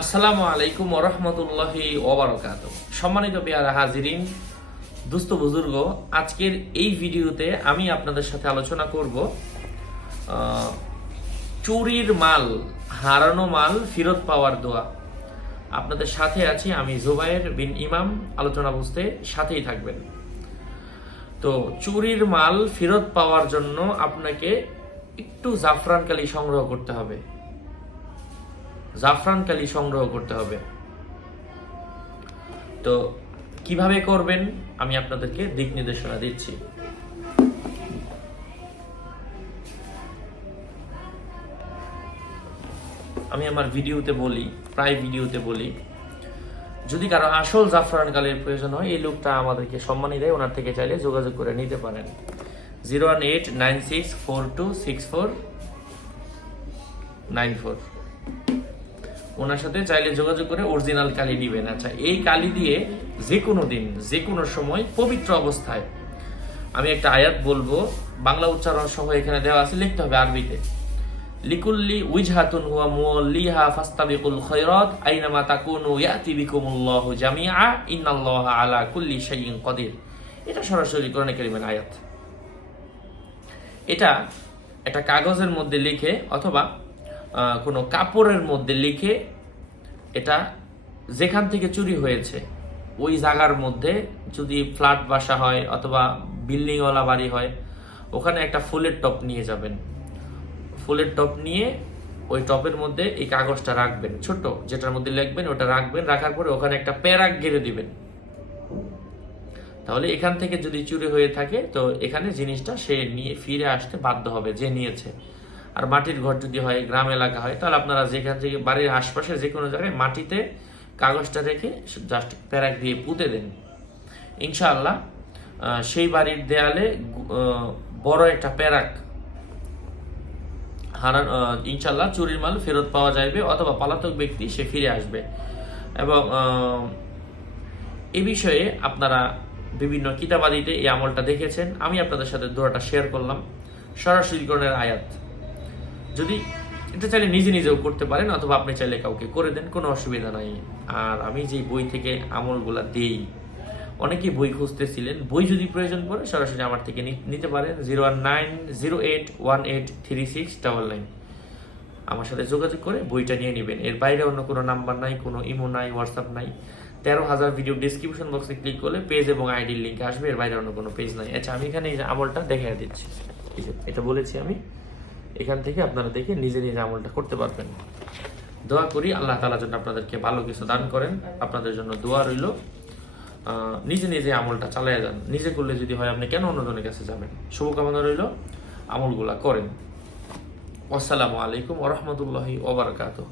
আসসালামু আলাইকুম ওরহমতুল্লাহি ওবরাকাত সম্মানিত পেয়ারা হাজিরিন, দুস্থ বুজুর্গ, আজকের এই ভিডিওতে আমি আপনাদের সাথে আলোচনা করব চুরির মাল, হারানো মাল ফেরত পাওয়ার দোয়া। আপনাদের সাথে আছি আমি জুবাইর বিন ইমাম, আলোচনা বুঝতে সাথেই থাকবেন। তো চুরির মাল ফেরত পাওয়ার জন্য আপনাকে একটু জাফরান কালি সংগ্রহ করতে হবে। জাফরান কালি সংগ্রহ করতে হবে। তো কীভাবে করবেন আমি আপনাদেরকে দিক নির্দেশনা দিচ্ছি। আমি আমার ভিডিওতে বলি, প্রায় ভিডিওতে বলি, যদি কারও আসল জাফরান কালির প্রয়োজন হয়, এই লোকটা আমাদেরকে সম্মানই দেয়, ওনার থেকে চাইলে যোগাযোগ করে নিতে পারেন। Zero one eight nine six four two six four nine four. ওনার সাথে চাইলে যোগাযোগ করে অরিজিনাল কালি নিবেন। আচ্ছা এই কালি দিয়ে যে কোনো দিন যে কোনো সময় পবিত্র অবস্থায়। আমি একটা আয়াত বলব, বাংলা উচ্চারণ সহ এখানে দেওয়া আছে, লিখতে হবে আরবিতে। লিকুল্লি উইজহাতুন হুয়া মুওয়াল্লিহা ফাস্তাবিকুল খায়রাত, আইনামা তাকুনু ইয়াতি বিকুমুল্লাহু জামিআ, ইন্নাল্লাহা আলা কুল্লি শাইইন কদির। এটা সরাসরি কোরআন কারীমের আয়াত। এটা একটা কাগজের মধ্যে লিখে অথবা কোনো কাপড়ের মধ্যে লিখে এটা যেখান থেকে চুরি হয়েছে, ওই জায়গার মধ্যে যদি ফ্ল্যাট বাসা হয় অথবা বিল্ডিংওয়ালা বাড়ি হয়, ওখানে একটা ফুলের টপ নিয়ে যাবেন। ফুলের টপ নিয়ে ওই টপের মধ্যে এই কাগজটা রাখবেন, ছোট, যেটার মধ্যে লিখবেন, ওটা রাখবেন, রাখার পরে ওখানে একটা প্যারাক গেড়ে দিবেন। তাহলে এখান থেকে যদি চুরি হয়ে থাকে, তো এখানে জিনিসটা সে নিয়ে ফিরে আসতে বাধ্য হবে, যে নিয়েছে। আর মাটির ঘর যদি হয়, গ্রাম এলাকা হয়, তাহলে আপনারা যেখান থেকে বাড়ির আশপাশে যে কোনো জায়গায় মাটিতে কাগজটা রেখে জাস্ট প্যারাক দিয়ে পুঁতে দেন। ইনশাআল্লাহ সেই বাড়ির দেয়ালে বড় একটা প্যারাক হারান ইনশাল্লাহ চুরির মাল ফেরত পাওয়া যাবে অথবা পলাতক ব্যক্তি সে ফিরে আসবে। এবং এ বিষয়ে আপনারা বিভিন্ন কিতাবাদিতে এই আমলটা দেখেছেন। আমি আপনাদের সাথে দোয়াটা শেয়ার করলাম। সরাসরি করণের আয়াত। যদি এটা চাইলে নিজে নিজেও করতে পারেন, অথবা আপনি চাইলে কাউকে করে দেন, কোনো অসুবিধা নাই। আর আমি যে বই থেকে আমলগুলা দেই, অনেকেই বই খুঁজতেছিলেন। বই যদি প্রয়োজন পড়ে, সরাসরি আমার থেকে নিতে পারেন। Zero one nine zero eight one eight three six double nine. আমার সাথে যোগাযোগ করে বইটা নিয়ে নেবেন। এর বাইরে অন্য কোনো নাম্বার নাই, কোনো ইমো নাই, হোয়াটসঅ্যাপ নাই। তেরো হাজার ভিডিও ডিসক্রিপশন বক্সে ক্লিক করলে পেজ এবং আইডির লিঙ্ক আসবে, এর বাইরে অন্য কোনো পেজ নাই। আচ্ছা আমি এখানে আমলটা দেখে দিচ্ছি। এটা বলেছি আমি। এখান থেকে আপনারা দেখে নিজে নিজে আমলটা করতে পারবেন। দোয়া করি আল্লাহ তালা জন্য আপনাদেরকে ভালো কিছু দান করেন, আপনাদের জন্য দোয়া রইল। নিজে নিজে আমলটা চালিয়ে যান। নিজে করলে যদি হয়, আপনি কেন অন্যজনের কাছে যাবেন? শুভকামনা রইল। আমলগুলা করেন। আসসালামু আলাইকুম ওরহমতুল্লাহি ওবরাকাতুহ